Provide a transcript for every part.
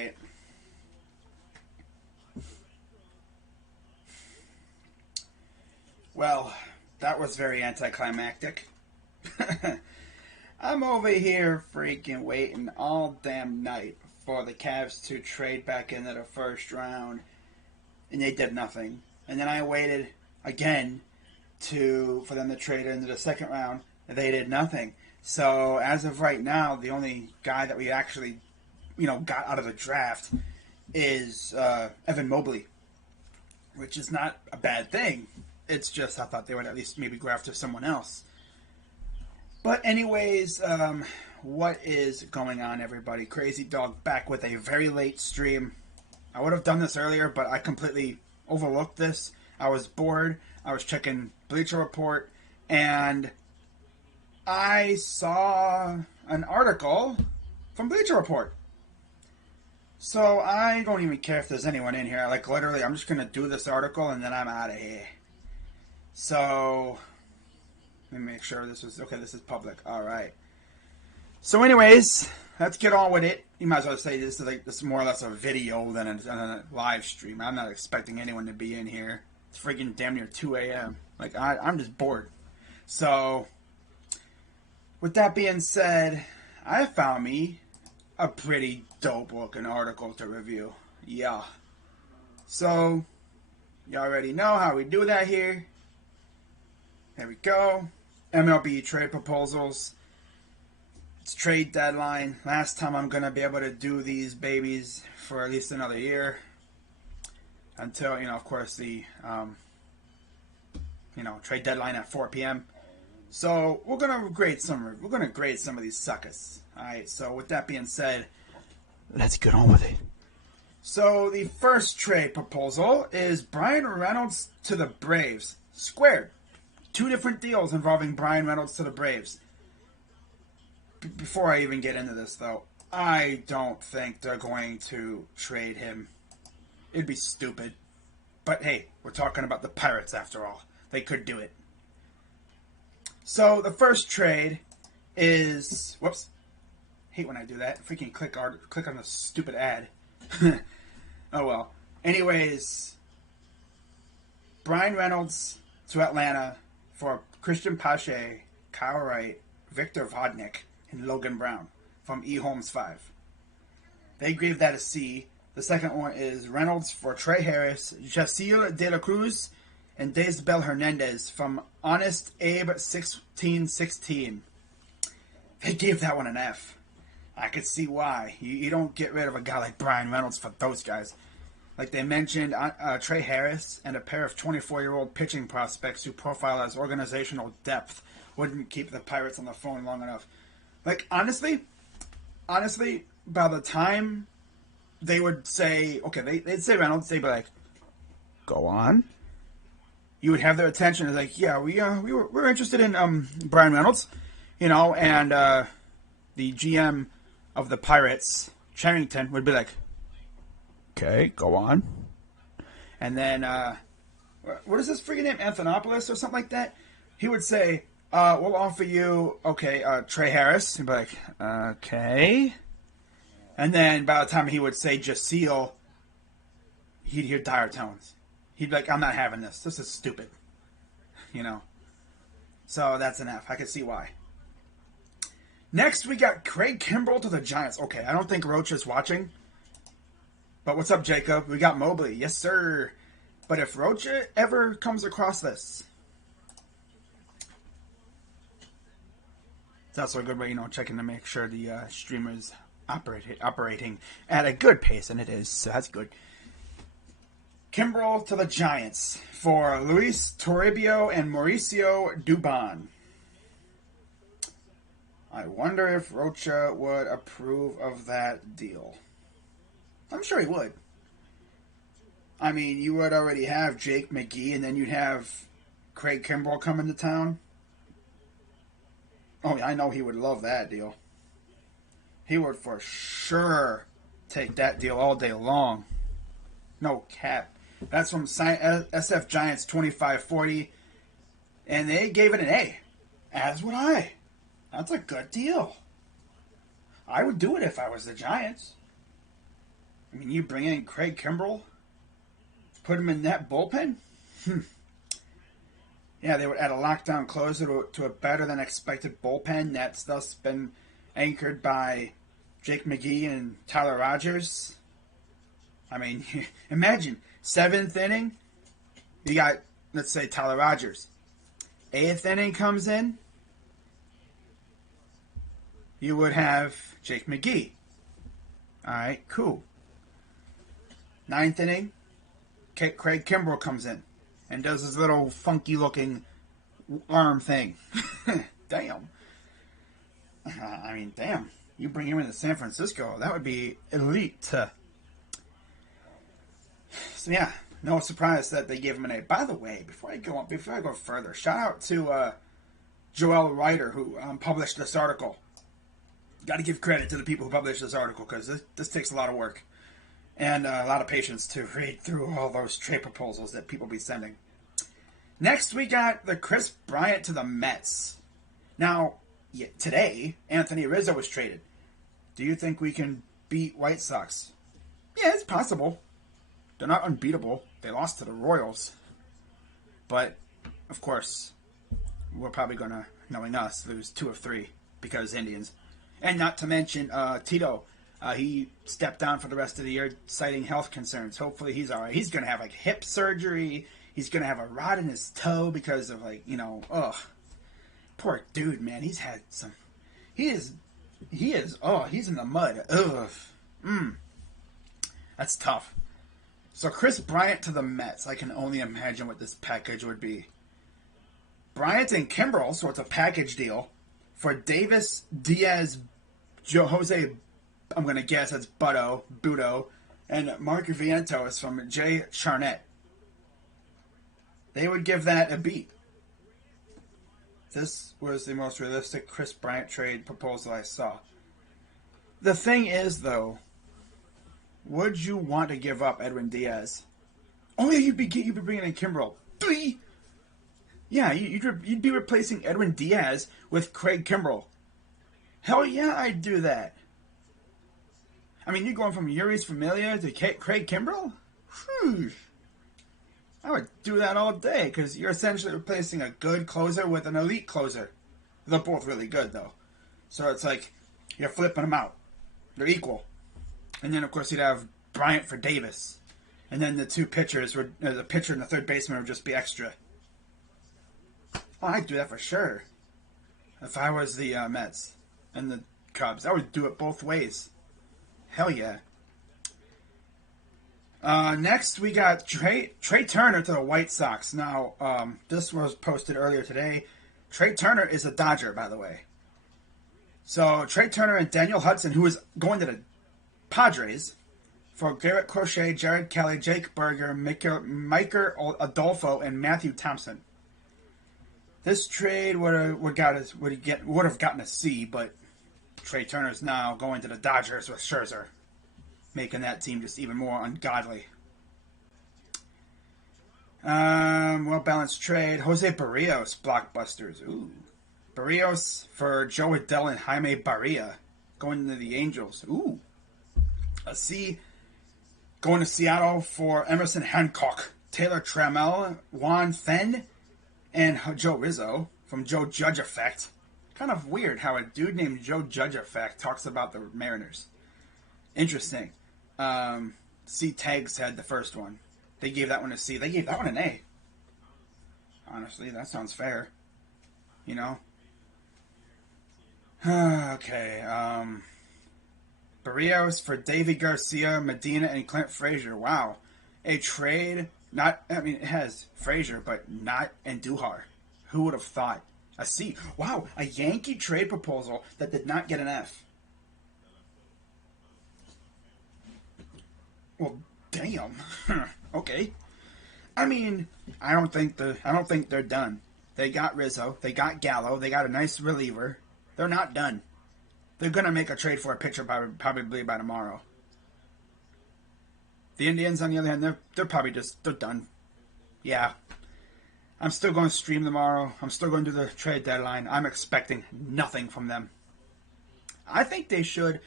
right. Well, that was very anticlimactic. I'm over here freaking waiting all damn night for the Cavs to trade back into the first round, and they did nothing. And then I waited again for them to trade into the second round, and they did nothing. So as of right now, the only guy that we actually, got out of the draft is Evan Mobley, which is not a bad thing. It's just I thought they would at least maybe go after someone else. But anyways, what is going on, everybody? Krazy Dawg back with a very late stream. I would have done this earlier, but I completely overlooked this. I was bored. I was checking Bleacher Report, and I saw an article from Bleacher Report. So I don't even care if there's anyone in here. Like, literally, I'm just going to do this article, and then I'm out of here. So, let me make sure this is... Okay, this is public. All right. So anyways, let's get on with it. You might as well say this is more or less a video than a live stream. I'm not expecting anyone to be in here. It's freaking damn near 2 a.m. Like, I'm just bored. So, with that being said, I found me a pretty dope-looking article to review. Yeah. So, you already know how we do that here. There we go. MLB trade proposals. It's trade deadline. Last time I'm going to be able to do these babies for at least another year. Until, of course, the, trade deadline at 4 p.m. So we're going to grade some of these suckers. All right. So with that being said, let's get on with it. So the first trade proposal is Brian Reynolds to the Braves. Squared. 2 different deals involving Brian Reynolds to the Braves. Before I even get into this, though, I don't think they're going to trade him. It'd be stupid. But hey, we're talking about the Pirates after all. They could do it. So the first trade is... Whoops. Hate when I do that. Freaking click on the stupid ad. Oh well. Anyways, Brian Reynolds to Atlanta for Christian Pache, Kyle Wright, Victor Vodnik, and Logan Brown from eHomes 5. They gave that a C. The second one is Reynolds for Trey Harris, Jacil De La Cruz, and Daysbel Hernandez from Honest Abe 1616. They gave that one an F. I could see why. You don't get rid of a guy like Brian Reynolds for those guys. Like they mentioned, Trey Harris and a pair of 24-year-old pitching prospects who profile as organizational depth wouldn't keep the Pirates on the phone long enough. Like, honestly, by the time they would say, okay, they'd say Reynolds, they'd be like, go on. You would have their attention. It's like, yeah, we're interested in Brian Reynolds, and the GM of the Pirates, Charrington, would be like, okay, go on. And then, what is this freaking name? Anthonopoulos or something like that? He would say, we'll offer you, Trey Harris. He'd be like, okay. And then by the time he would say Jacil, he'd hear dire tones. He'd be like, I'm not having this. This is stupid. So that's an F. I can see why. Next, we got Craig Kimbrell to the Giants. Okay, I don't think Roach is watching. But what's up, Jacob? We got Mobley. Yes, sir. But if Roach ever comes across this, it's also a good way, checking to make sure the streamer is operating at a good pace, and it is, so that's good. Kimbrell to the Giants for Luis Toribio and Mauricio Dubon. I wonder if Rocha would approve of that deal. I'm sure he would. I mean, you would already have Jake McGee, and then you'd have Craig Kimbrell coming to town. Oh, yeah, I know he would love that deal. He would for sure take that deal all day long. No cap. That's from SF Giants 2540. And they gave it an A. As would I. That's a good deal. I would do it if I was the Giants. I mean, you bring in Craig Kimbrell, put him in that bullpen? Yeah, they would add a lockdown closer to a better than expected bullpen that's thus been anchored by Jake McGee and Tyler Rogers. I mean, imagine, 7th inning, you got, let's say, Tyler Rogers. 8th inning comes in, you would have Jake McGee. All right, cool. 9th inning, Craig Kimbrell comes in and does his little funky-looking arm thing. Damn. I mean, damn. You bring him into San Francisco, that would be elite. So, yeah, no surprise that they gave him an A. By the way, before I go further, shout out to Joel Ryder, who published this article. Got to give credit to the people who published this article, because this takes a lot of work and a lot of patience to read through all those trade proposals that people be sending. Next, we got the Chris Bryant to the Mets. Now, today, Anthony Rizzo was traded. Do you think we can beat White Sox? Yeah, it's possible. They're not unbeatable. They lost to the Royals. But, of course, we're probably going to, knowing us, lose 2 of 3 because Indians. And not to mention Tito. He stepped down for the rest of the year, citing health concerns. Hopefully he's all right. He's going to have, hip surgery. He's going to have a rod in his toe because of, poor dude, man. He's had some... he's in the mud. Ugh. That's tough. So Chris Bryant to the Mets. I can only imagine what this package would be. Bryant and Kimbrell, so it's a package deal, for Davis, Diaz, Jose, I'm going to guess that's Budo, and Mark Vientos from Jay Charnett. They would give that a beat. This was the most realistic Chris Bryant trade proposal I saw. The thing is, though, would you want to give up Edwin Diaz? Oh, yeah, you'd be bringing in Kimbrell. Yeah, you'd be replacing Edwin Diaz with Craig Kimbrell. Hell yeah, I'd do that. I mean, you're going from Yuri's Familia to Craig Kimbrell? Whew. I would do that all day, because you're essentially replacing a good closer with an elite closer. They're both really good, though. So it's like, you're flipping them out. They're equal. And then, of course, you'd have Bryant for Davis. And then the two pitchers, the pitcher and the third baseman would just be extra. Oh, I'd do that for sure. If I was the Mets and the Cubs, I would do it both ways. Hell yeah. Next, we got Trey Turner to the White Sox. Now, this was posted earlier today. Trey Turner is a Dodger, by the way. So, Trey Turner and Daniel Hudson, who is going to the Padres, for Garrett Crochet, Jared Kelly, Jake Berger, Miker Adolfo, and Matthew Thompson. This trade would have gotten a C, but Trey Turner's now going to the Dodgers with Scherzer, making that team just even more ungodly. Well-balanced trade. Jose Barrios, blockbusters. Ooh. Barrios for Joe Adell and Jaime Barria, going to the Angels. Ooh. A C. Going to Seattle for Emerson Hancock, Taylor Trammell, Juan Then, and Joe Rizzo from Joe Judge Effect. Kind of weird how a dude named Joe Judge Effect talks about the Mariners. Interesting. C Tags had the first one. They gave that one a C. They gave that one an A. Honestly, that sounds fair. You know? Okay. Barrios for Davy Garcia, Medina, and Clint Frazier. Wow. A trade, it has Frazier, but not Andujar. Who would have thought? A C. Wow, a Yankee trade proposal that did not get an F. Well, damn. Okay. I mean, I don't think they're done. They got Rizzo, they got Gallo, they got a nice reliever. They're not done. They're gonna make a trade for a pitcher probably by tomorrow. The Indians, on the other hand, they're probably they're done. Yeah. I'm still going to stream tomorrow. I'm still going to do the trade deadline. I'm expecting nothing from them. I think they should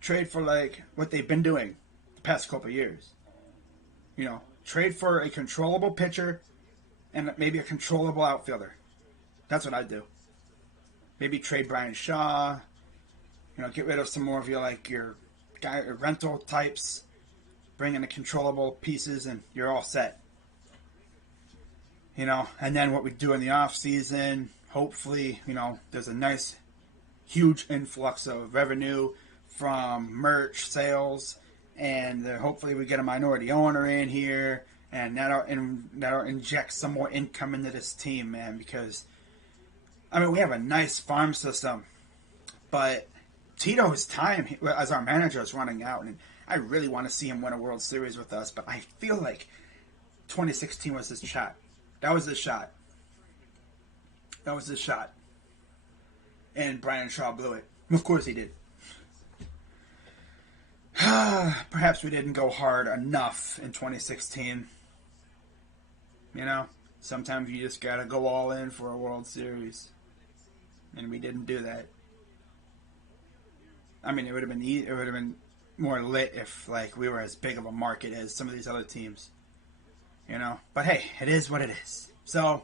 trade for, what they've been doing. past couple of years. You know, trade for a controllable pitcher and maybe a controllable outfielder. That's what I'd do. Maybe trade Brian Shaw. You know, get rid of some more of your rental types. Bring in the controllable pieces, and you're all set. You know, and then what we do in the off season, hopefully, you know, there's a nice, huge influx of revenue from merch sales, and hopefully we get a minority owner in here, and that'll inject some more income into this team, man. Because I mean, we have a nice farm system, but Tito's time as our manager is running out, and I really want to see him win a World Series with us. But I feel like 2016 was his shot. That was his shot. That was his shot. And Brian Shaw blew it. Of course he did. Perhaps we didn't go hard enough in 2016. You know, sometimes you just gotta go all in for a World Series. And we didn't do that. I mean, it would have been more lit if like we were as big of a market as some of these other teams. You know, but hey, it is what it is. So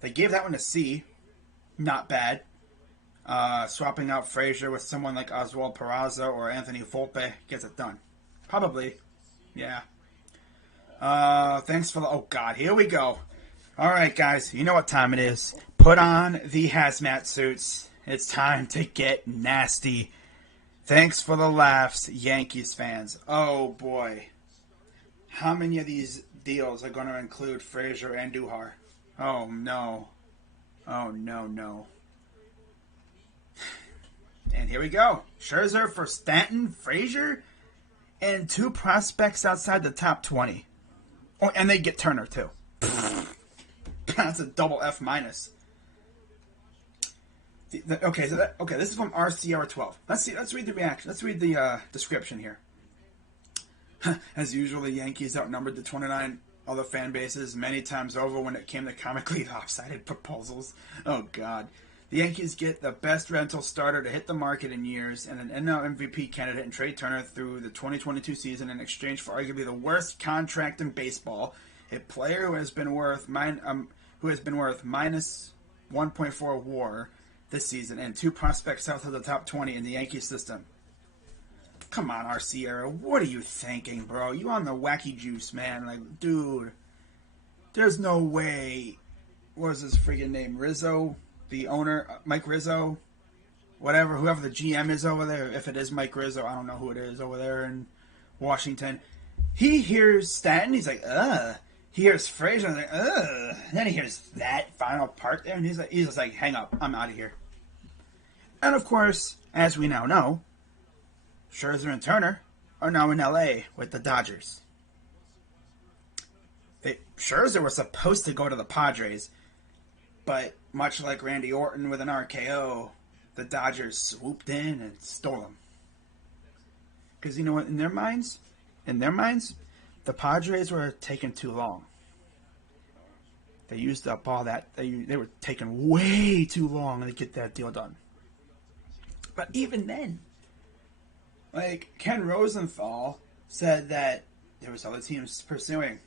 they gave that one a C. Not bad. Swapping out Frazier with someone like Oswald Peraza or Anthony Volpe gets it done. Probably. Yeah. Thanks for the... Oh, God. Here we go. All right, guys. You know what time it is. Put on the hazmat suits. It's time to get nasty. Thanks for the laughs, Yankees fans. Oh, boy. How many of these deals are going to include Frazier and Duhar? Oh, no. Oh, no. And here we go. Scherzer for Stanton, Frazier, and 2 prospects outside the top 20. Oh, and they get Turner, too. That's a double F minus. Okay, this is from RCR12. Let's read the reaction. Let's read the description here. As usual, the Yankees outnumbered the 29 other fan bases many times over when it came to comically lopsided proposals. Oh, God. The Yankees get the best rental starter to hit the market in years and an NL MVP candidate in Trey Turner through the 2022 season in exchange for arguably the worst contract in baseball, a player who has been worth minus 1.4 WAR this season, and 2 prospects south of the top 20 in the Yankee system. Come on, RC what are you thinking, bro? You on the wacky juice, man. Like, dude, there's no way. What was his friggin' name? Rizzo? The owner, Mike Rizzo? Whatever, whoever the GM is over there. If it is Mike Rizzo, I don't know who it is over there in Washington. He hears Stanton, he's like, ugh. He hears Frazier, he's like, ugh. And then he hears that final part there, and he's just like, hang up, I'm out of here. And of course, as we now know, Scherzer and Turner are now in LA with the Dodgers. Scherzer was supposed to go to the Padres, but much like Randy Orton with an RKO, the Dodgers swooped in and stole him. Because you know what? In their minds, the Padres were taking too long. They used up all that. They were taking way too long to get that deal done. But even then, like Ken Rosenthal said that there was other teams pursuing,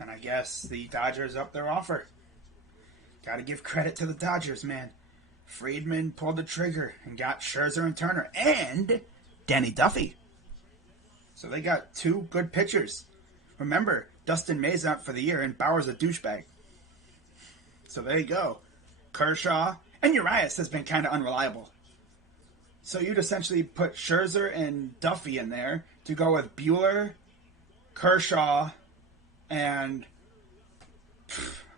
and I guess the Dodgers upped their offer. Got to give credit to the Dodgers, man. Friedman pulled the trigger and got Scherzer and Turner and Danny Duffy. So they got 2 good pitchers. Remember, Dustin May's out for the year and Bauer's a douchebag. So there you go. Kershaw and Urias has been kind of unreliable. So you'd essentially put Scherzer and Duffy in there to go with Buehler, Kershaw, and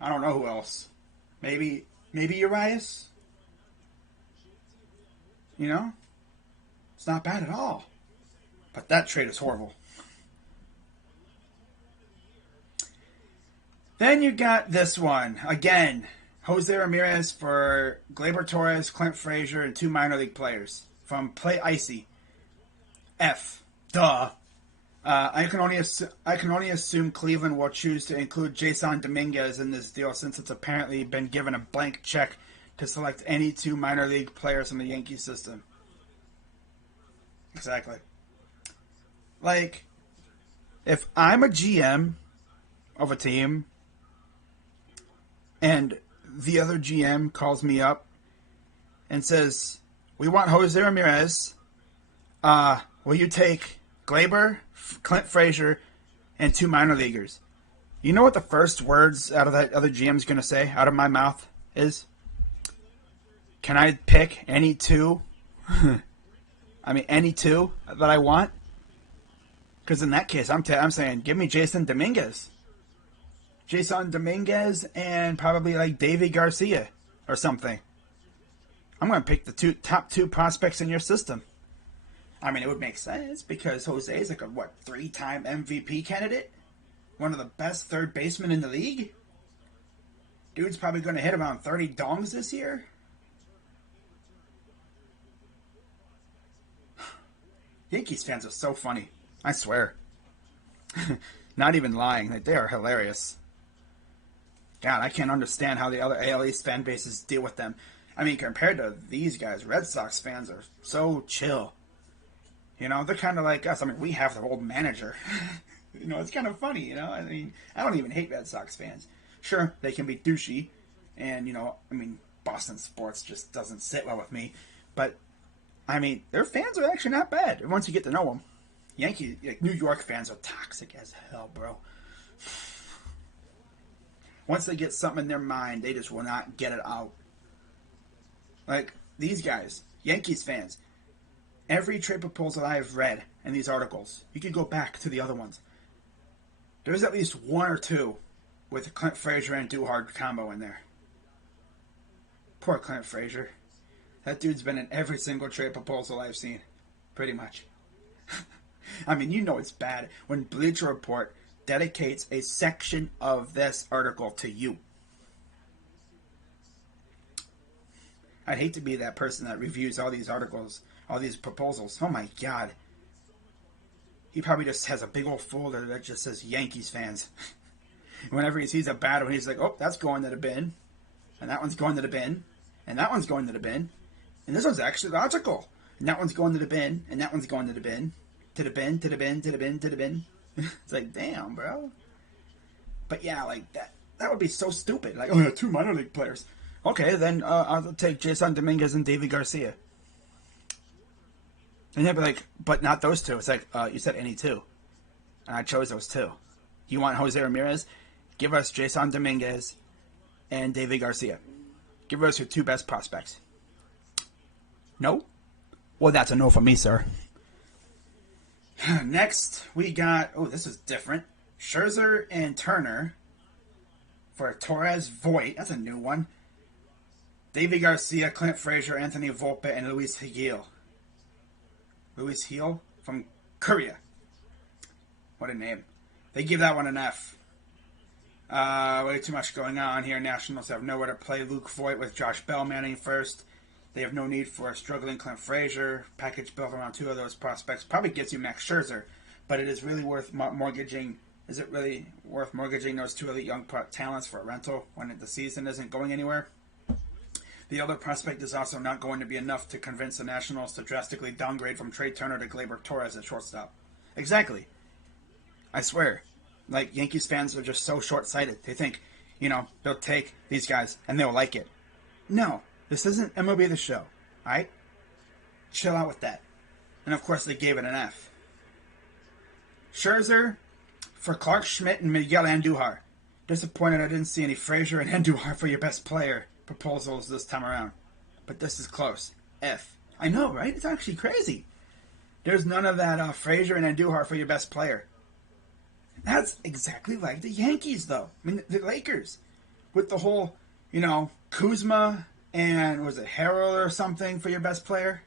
I don't know who else. Maybe Urias? You know? It's not bad at all. But that trade is horrible. Then you got this one. Again, Jose Ramirez for Gleyber Torres, Clint Frazier, and 2 minor league players. From Play Icy. F. Duh. I can only assume Cleveland will choose to include Jason Dominguez in this deal since it's apparently been given a blank check to select any 2 minor league players from the Yankee system. Exactly. Like, if I'm a GM of a team and the other GM calls me up and says, "We want Jose Ramirez. Will you take Glaber, Clint Frazier, and 2 minor leaguers?" You know what the first words out of that other GM's going to say out of my mouth is? Can I pick any 2? Any 2 that I want? Because in that case, I'm saying, give me Jason Dominguez. Jason Dominguez and probably like Davy Garcia or something. I'm going to pick the top 2 prospects in your system. I mean, it would make sense because Jose is like a, 3-time MVP candidate? One of the best third basemen in the league? Dude's probably going to hit around 30 dongs this year. Yankees fans are so funny. I swear. Not even lying. Like, they are hilarious. God, I can't understand how the other AL East fan bases deal with them. I mean, compared to these guys, Red Sox fans are so chill. You know, they're kind of like us. I mean, we have the old manager. You know, it's kind of funny, you know. I mean, I don't even hate Red Sox fans. Sure, they can be douchey. And, you know, I mean, Boston sports just doesn't sit well with me. But, I mean, their fans are actually not bad once you get to know them. New York fans are toxic as hell, bro. Once they get something in their mind, they just will not get it out. Like, these guys, Yankees fans, every trade proposal I have read in these articles, you can go back to the other ones. There's at least 1 or 2 with Clint Frazier and Duhard combo in there. Poor Clint Frazier. That dude's been in every single trade proposal I've seen. Pretty much. I mean, you know it's bad when Bleacher Report dedicates a section of this article to you. I'd hate to be that person that reviews all these articles, all these proposals. Oh my God. He probably just has a big old folder that just says Yankees fans. Whenever he sees a bad one, he's like, oh, that's going to the bin. And that one's going to the bin. And that one's going to the bin. And this one's actually logical. And that one's going to the bin. And that one's going to the bin. To the bin, to the bin, to the bin, to the bin. It's like, damn, bro. But yeah, like, that would be so stupid. Like, oh, yeah, 2 minor league players. Okay, then I'll take Jason Dominguez and Davy Garcia. And they'd be like, but not those 2. It's like, you said any 2. And I chose those 2. You want Jose Ramirez? Give us Jason Dominguez and Davy Garcia. Give us your 2 best prospects. No? Well, that's a no for me, sir. Next, we got, oh, this is different. Scherzer and Turner for Torres Voit. That's a new one. Davy Garcia, Clint Frazier, Anthony Volpe, and Luis Gil. Luis Gil from Korea. What a name. They give that one an F. Way too much going on here. Nationals have nowhere to play Luke Voit with Josh Bell manning first. They have no need for a struggling Clint Frazier. Package built around 2 of those prospects probably gets you Max Scherzer, but it is really worth mortgaging. Is it really worth mortgaging those 2 elite young talents for a rental when the season isn't going anywhere? The other prospect is also not going to be enough to convince the Nationals to drastically downgrade from Trey Turner to Gleyber Torres at shortstop. Exactly. I swear. Like, Yankees fans are just so short-sighted. They think, you know, they'll take these guys and they'll like it. No. This isn't MLB The Show, alright? Chill out with that. And of course they gave it an F. Scherzer for Clark Schmidt and Miguel Andujar. Disappointed I didn't see any Frazier and Andujar for your best player proposals this time around. But this is close. F. I know, right? It's actually crazy. There's none of that Frazier and Andujar for your best player. That's exactly like the Yankees, though. I mean, the Lakers. With the whole, you know, Kuzma and was it Harrell or something for your best player?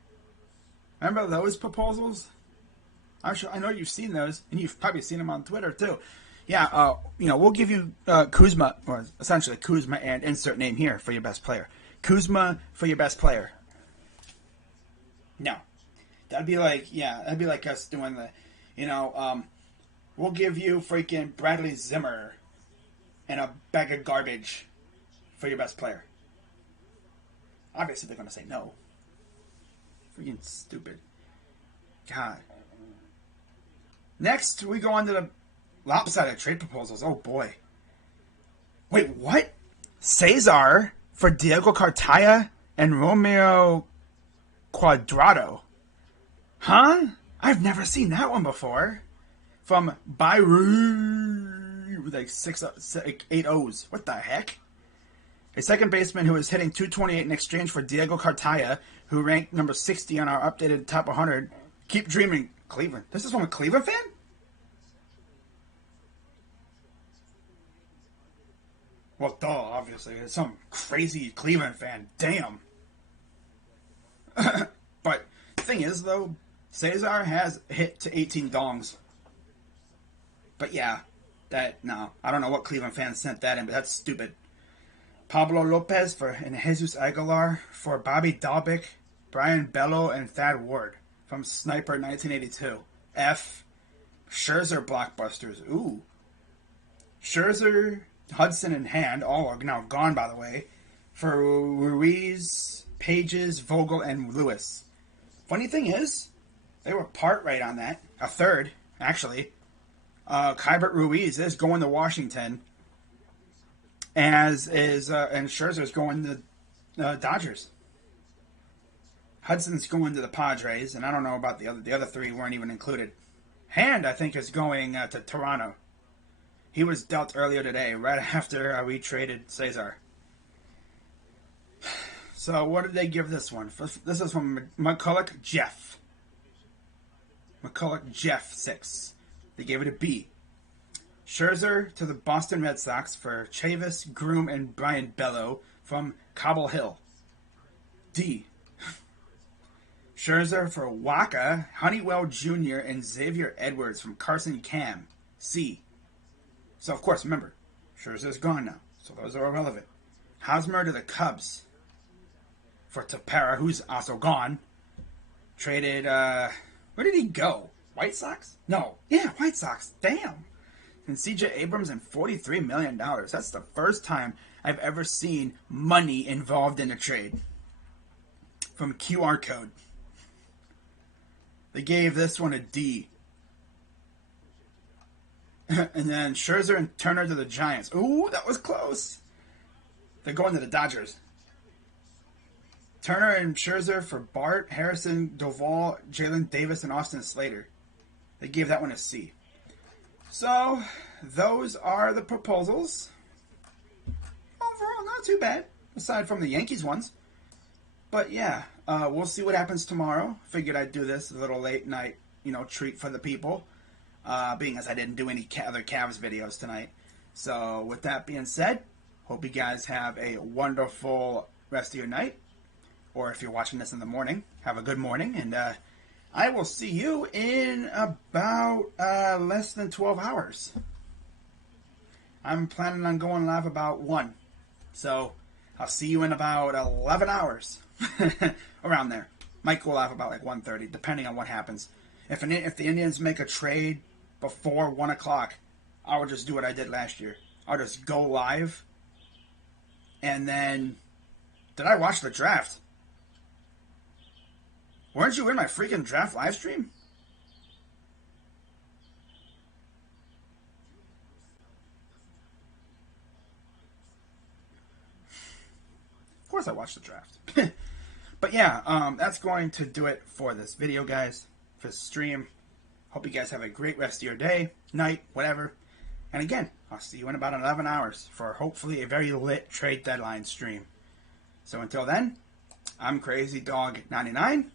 Remember those proposals? I know you've seen those, and you've probably seen them on Twitter too. Yeah, you know, we'll give you Kuzma, or essentially Kuzma and insert name here for your best player. Kuzma for your best player. No. That'd be like us doing the, you know, we'll give you freaking Bradley Zimmer and a bag of garbage for your best player. Obviously, they're going to say no. Freaking stupid. God. Next, we go on to the lopsided trade proposals. Oh, boy. Wait, what? Cesar for Diego Cartaya and Romeo Quadrado. Huh? I've never seen that one before. From Byru with like 8 O's. What the heck? A second baseman who is hitting .228 in exchange for Diego Cartaya, who ranked number 60 on our updated top 100. Keep dreaming, Cleveland. This is from a Cleveland fan? Well, duh, obviously. It's some crazy Cleveland fan. Damn. But the thing is, though, Cesar has hit to 18 dongs. But yeah, no. I don't know what Cleveland fans sent that in, but that's stupid. Pablo Lopez and Jesus Aguilar for Bobby Dalbec, Brian Bello, and Thad Ward from Sniper 1982. F. Scherzer blockbusters. Ooh. Scherzer, Hudson, and Hand, all are now gone, by the way, for Ruiz, Pages, Vogel, and Lewis. Funny thing is, they were part right on that. A third, actually. Kybert Ruiz is going to Washington, and Scherzer's going to Dodgers. Hudson's going to the Padres, and I don't know about the other three weren't even included. Hand, I think, is going to Toronto. He was dealt earlier today, right after we traded Cesar. So what did they give this one? This is from McCulloch Jeff. McCulloch Jeff 6. They gave it a B. Scherzer to the Boston Red Sox for Chavis, Groom, and Brian Bello from Cobble Hill. D. Scherzer for Waka, Honeywell Jr., and Xavier Edwards from Carson Cam. C. So, of course, remember, Scherzer's gone now, so those are irrelevant. Hosmer to the Cubs for Tepera, who's also gone. Traded, where did he go? White Sox? No. Yeah, White Sox. Damn. And C.J. Abrams and $43 million. That's the first time I've ever seen money involved in a trade. From QR code. They gave this one a D. And then Scherzer and Turner to the Giants. Ooh, that was close. They're going to the Dodgers. Turner and Scherzer for Bart, Harrison, Doval, Jalen Davis, and Austin Slater. They gave that one a C. So, those are the proposals. Overall, not too bad, aside from the Yankees ones. But yeah, we'll see what happens tomorrow. Figured I'd do this a little late night, treat for the people. Being as I didn't do any other Cavs videos tonight. So, with that being said, hope you guys have a wonderful rest of your night. Or if you're watching this in the morning, have a good morning. And I will see you in about less than 12 hours. I'm planning on going live about 1. So, I'll see you in about 11 hours. Around there. Might go live about like 1:30, depending on what happens. If the Indians make a trade before 1 o'clock, I will just do what I did last year. I'll just go live. And then, did I watch the draft? Weren't you in my freaking draft live stream? Of course I watched the draft. But yeah, that's going to do it for this video, guys. For the stream. Hope you guys have a great rest of your day, night, whatever. And again, I'll see you in about 11 hours for hopefully a very lit trade deadline stream. So until then, I'm Krazy Dawg 99.